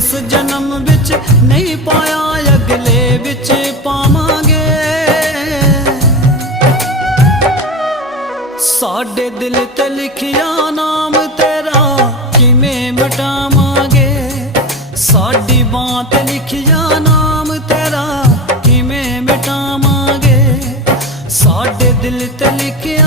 इस जन्म विच नहीं पाया, अगले विच पावांगे। साडे दिल ते लिखिया नाम तेरा किवें मिटावांगे। साडी बां ते लिखिया नाम तेरा किवें मिटावांगे। साडे दिल ते लिखिया